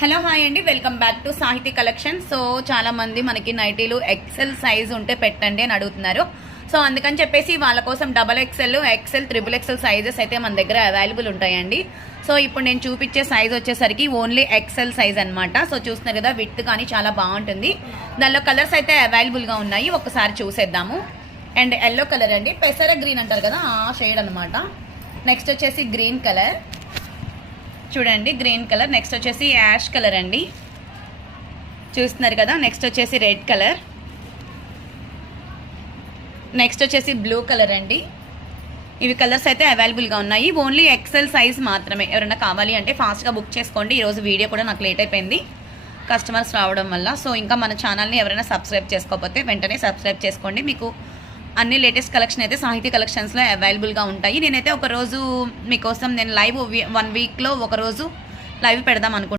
Hello hi అండి, welcome back to సాహితీ collection. So చాలా మంది మనకి నైటీలు ఎక్సెల్ సైజ్ ఉంటే పెట్టండి అని అడుగుతున్నారు. సో అందుకని చెప్పేసి వాళ్ళ కోసం XXL, XL, XXL సైజెస్ అయితే మన దగ్గర అవైలబుల్ ఉంటాయండి. సో ఇప్పుడు నేను చూపించే సైజ్ వచ్చేసరికి ఓన్లీ XL సైజ్ అనమాట. సో చూస్తున్నారు కదా, విత్ కానీ చాలా బాగుంటుంది. దానిలో కలర్స్ అయితే అవైలబుల్గా ఉన్నాయి, ఒకసారి చూసేద్దాము. అండ్ ఎల్లో కలర్ అండి, పెసర గ్రీన్ అంటారు కదా, ఆ షేడ్ అనమాట. నెక్స్ట్ వచ్చేసి గ్రీన్ కలర్ చూడండి, గ్రీన్ కలర్. నెక్స్ట్ వచ్చేసి యాష్ కలర్ అండి, చూస్తున్నారు కదా. నెక్స్ట్ వచ్చేసి రెడ్ కలర్. నెక్స్ట్ వచ్చేసి బ్లూ కలర్ అండి. ఇవి కలర్స్ అయితే అవైలబుల్గా ఉన్నాయి, ఓన్లీ XL సైజ్ మాత్రమే. ఎవరైనా కావాలి అంటే ఫాస్ట్గా బుక్ చేసుకోండి. ఈరోజు వీడియో కూడా నాకు లేట్ అయిపోయింది కస్టమర్స్ రావడం వల్ల. సో ఇంకా మన ఛానల్ని ఎవరైనా సబ్స్క్రైబ్ చేసుకోకపోతే వెంటనే సబ్స్క్రైబ్ చేసుకోండి. మీకు అన్ని లేటెస్ట్ కలెక్షన్ అయితే సాహితీ కలెక్షన్స్లో అవైలబుల్గా ఉంటాయి. నేనైతే ఒకరోజు మీకోసం నేను లైవ్ 1 వీక్లో ఒకరోజు లైవ్ పెడదాం అనుకుంటున్నాను.